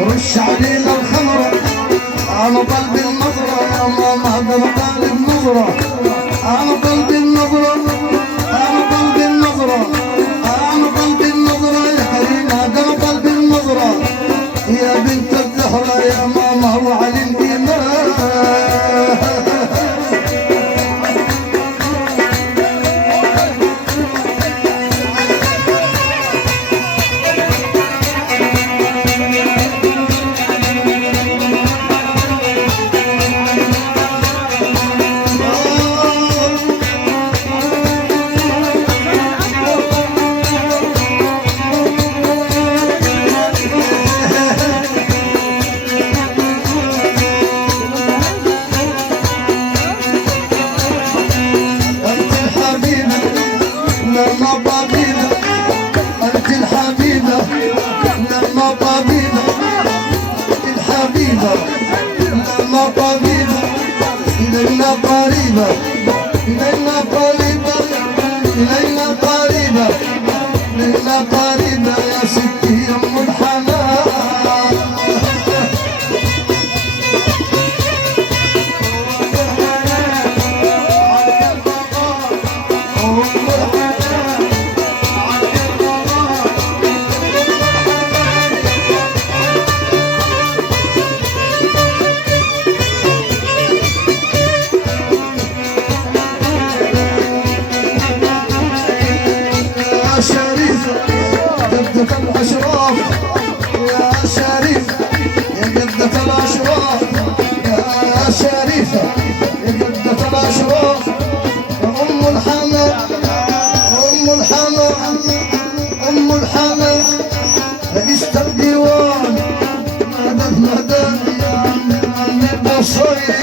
رش علينا الخمرة على قلب النظرة يا ماما هذا قلب نظرة على قلب النظرة على قلب النظرة على قلب النظرة يا كريم هذا قلب النظرة يا بنت الزهرة يا ماما وعلي الإيمان إلينا قريبة إلينا قريبة إلينا قريبة إلينا قريبة يا ستي يا أم الحنان جدة الأشراف يا شريف يا جدة الأشراف يا شريفة يا جدة الأشراف يا أم الحنان أم الحنان أم الحنان رئيسة الديوان مدد مدد يا عمي البصير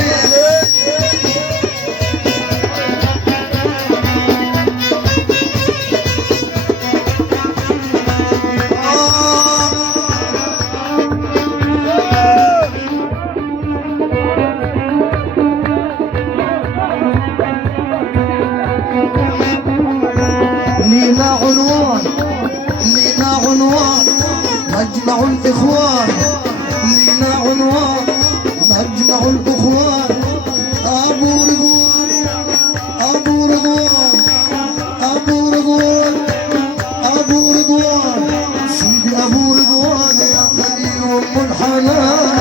لينا عنوان مجمع الإخوان لينا عنوان مجمع الإخوان أبو رضوان أبو رضوان أبو رضوان أبو رضوان سيدي أبو رضوان يا خليل أم الحنان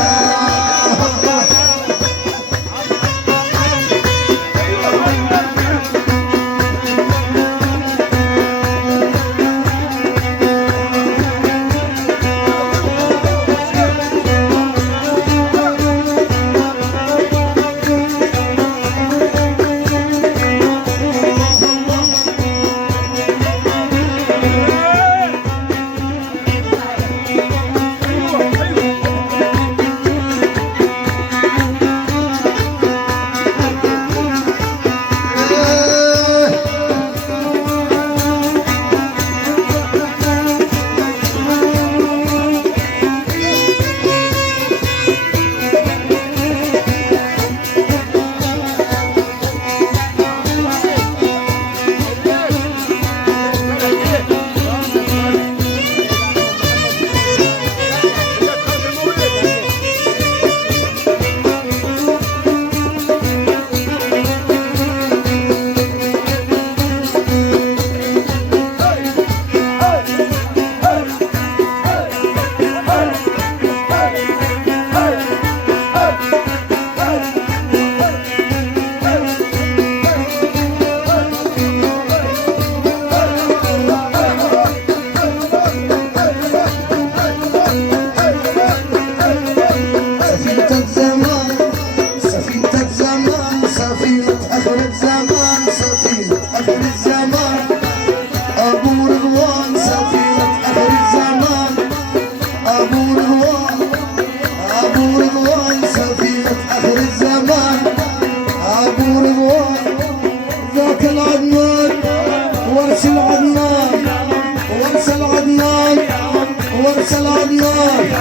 وارسل عدنان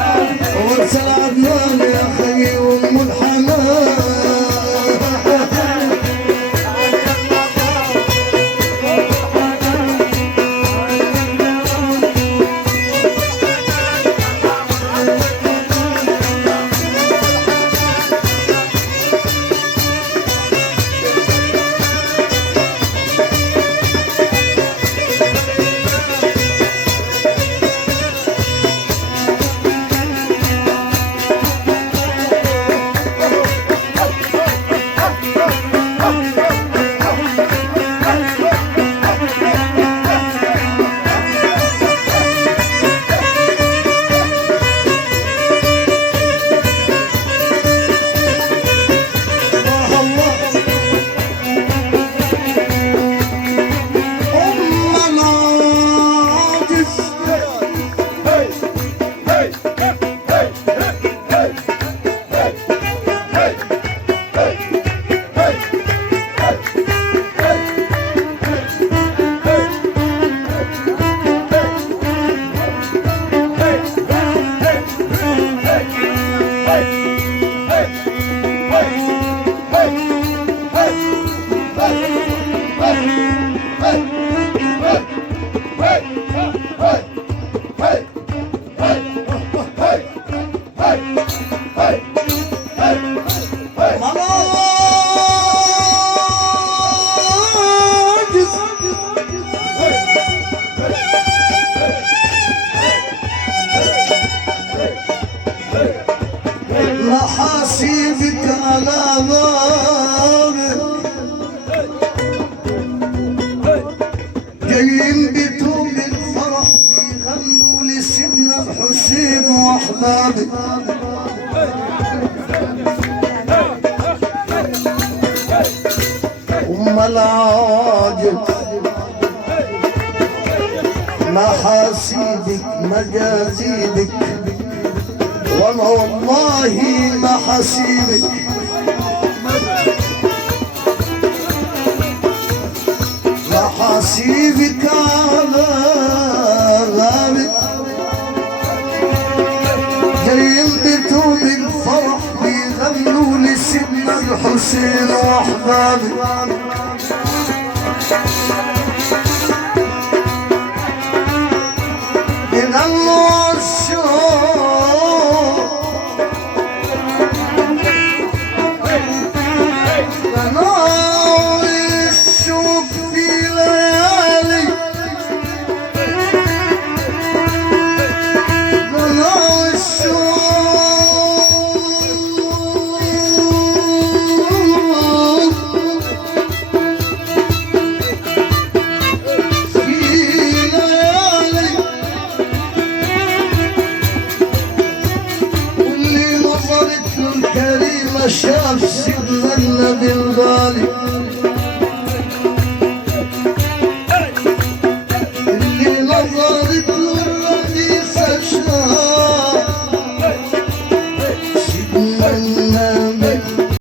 وارسل عدنان يا خي ام الحنان. أحبابي العاجب محاسيبك مجازيبك وما والله محاسيبك محاسيبك على غابك جايين بتوب الفرح بيغنوا لسيدنا الحسين واحبابك يغنوا الشوق غنوا الشوق في ليالي غنوا الشوق في ليالي واللي نظرت له الكريمة شاف سيدنا النبي